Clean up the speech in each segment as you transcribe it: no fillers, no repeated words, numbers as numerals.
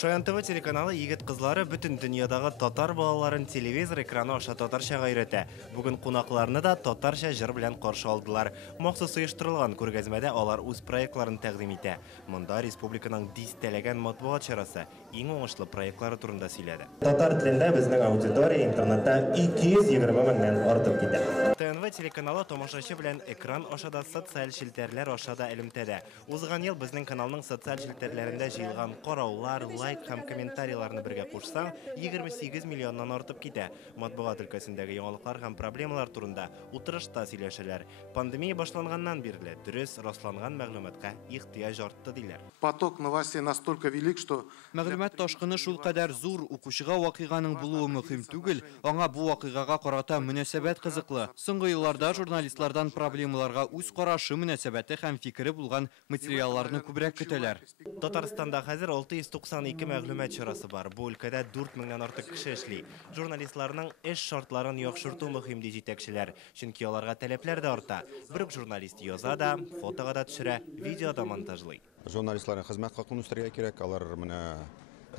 Шаян ТВ телеканалы егет кызлары бүтін дүниядагы татар балаларын телевизор экраны аша татарчага өйрәтә. Бүген кунакларны да татарча җыр белән каршы алдылар. Махсус оештырылган күргәзмәдә алар үз проектларын тәкъдим итә. Монда республиканың дистәләгән матбугат чарасы иң уңышлы проектлары турында сөйләде. Татар телендә безнең аудитория интернетта 220 меңнән артып китә. ТНВ телеканалы тамашачы белән экран ашада социаль шелтәрләр ашада элемтәдә. Узган ел безнең каналның социаль шелтәрләрендә җыелган караулар, лайк һәм комментарийларны бергә кушсаң, 28 миллионнан артып китә. Матбугат өлкәсендәге яңалыклар һәм проблемалар турында утырышта сөйләшәләр. Пандемия башланганнан бирле дөрес расланган мәгълүматка ихтыяҗ артты диләр. Поток новостей настолько велик, что Мәгълүмат ташкыны шул кадәр зур, укучыга вакыйганың булуы мөһим түгел, аңа бу вакыйгага карата мөнәсәбәт кызыклы. Соңгы елларда журналистлардан проблемаларга үз карашы, мөнәсәбәте һәм фикере булган материалларны күбрәк көтәләр. Татарстанда хәзер 692 мәгълүмат чарасы бар. Бу өлкәдә 4 меңнән артык кеше эшли. Журналистларның эш шартларын яхшырту мөһим ди җитәкчеләр, чөнки аларга таләпләр дә арта. Бер журналист яза да, фотога да төшерә, видео да монтажлый. Журналистларның хезмәт хакын үстерергә кирәк. Алар менә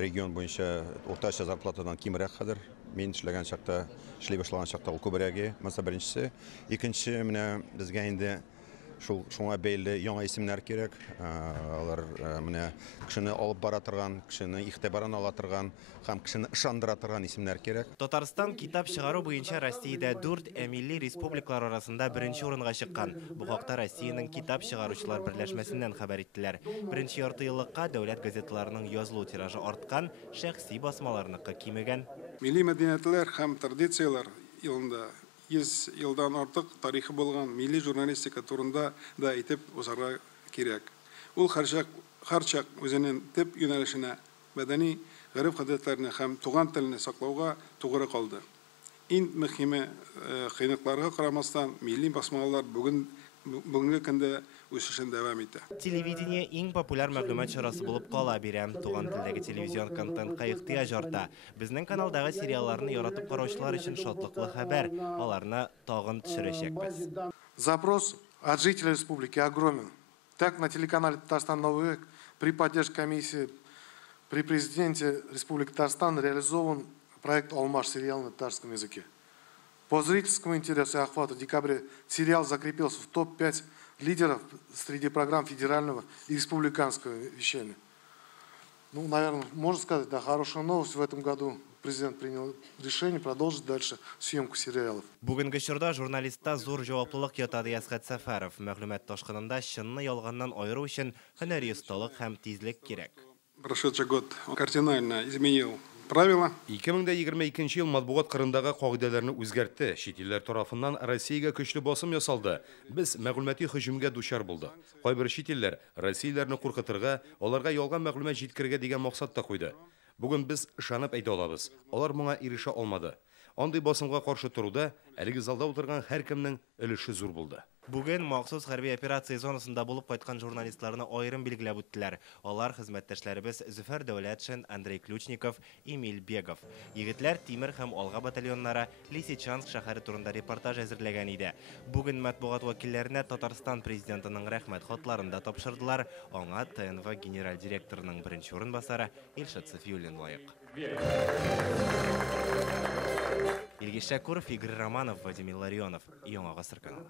регион буенча уртача зарплатадан кимрәк хәзер. Мин эшләгән чакта, эшли башлаган чакта ул күбрәге, мәсәлән, беренчесе. Икенче менә безгә инде шуңа бәйле яңа исемнәр кирәк. Алар менә кешене алып бара торган, кешене игътибарын ала торган һәм кешене ышандыра торган исемнәр кирәк. Татарстан китап чыгару буенча Россиядә 4 милли республикалар арасында беренче урынга чыккан. Бу хакта Россиянең китап чыгаручылар берләшмәсеннән хәбәр иттеләр. Беренче яртыеллыкка дәүләт газеталарының язылу тиражы арткан, шәхси басмаларныкы кимегән. милли мәдәниятләр һәм традициялар елында 100 елдан артык тарихы булган милли журналистика турында да әйтеп узарга кирәк. Ул һәрчак үзенең төп юнәлешенә мәдәни гореф-гадәтләрне һәм туган телне саклауга тугры калды. Иң мөһиме кыйнлыкларга карамастан милли басмалар бүгенге көндә үсешен дәвам итә. Телевидение иң популяр мәгълүмат чарасы булып кала бирәм. Туган телдәге телевизион контентка ихтыяҗ арта. Безнең каналдагы сериалларны яратып караучылар өчен шатлыклы хәбәр. Аларны тагын төшерәчәкбез. Запрос от жителей республики огромен. Так, на телеканале «Татарстан Новый век» при поддержке комиссии при президенте Республики Татарстан реализован проект «Алмаш» сериал на татарском языке. По зрительскому интересу и охвату в декабре сериал закрепился в топ-5 лидеров среди программ федерального и республиканского вещания. Ну, наверное, можно сказать, да, хорошая новость. В этом году президент принял решение продолжить дальше съемку сериалов. Бүгенге чорда журналистта зур җаваплылык ята ди Әсгать Сәфәров. Мәгълүмат ташкынында чынны ялганнан аеру өчен һөнәри осталык һәм тизлек кирәк. Прошедший год кардинально изменил правила. 2022 ел матбугат кырындагы кагыйдәләрне үзгәртте. Чит илләр тарафыннан Россиягә көчле басым ясалды. Без мәгълүмати һөҗүмгә дучар булдык. Кайбер чит илләр Россияләрне куркытырга, аларга ялган мәгълүмат җиткерергә дигән максатта куйды. Бүген без ышанып әйтә алабыз. Алар моңа ирешә алмады. Андый басымга каршы туруда әлеге залда утырган һәркемнең өлеше зур булды. Бүген махсус хәрби операция зонасында булып кайткан журналистларны аерым билгеләп үттеләр. Алар хезмәттәшләребез Зөфәр Дәүләтшин, Андрей Ключников, Эмиль Бегов. Егетләр Тимер һәм Алга батальоннары Лисичанск шәһәре турында репортаж әзерләгән иде. Бүген матбугат вәкилләренә Татарстан президентының рәхмәт хатларын да тапшырдылар. Аңа ТНВ генераль директорының беренче урынбасары Илшат Сафиуллин лаек. Илгиз Шәкүров, Игорь Романов, Вадим Илларионов. Яңа гасыр каналы.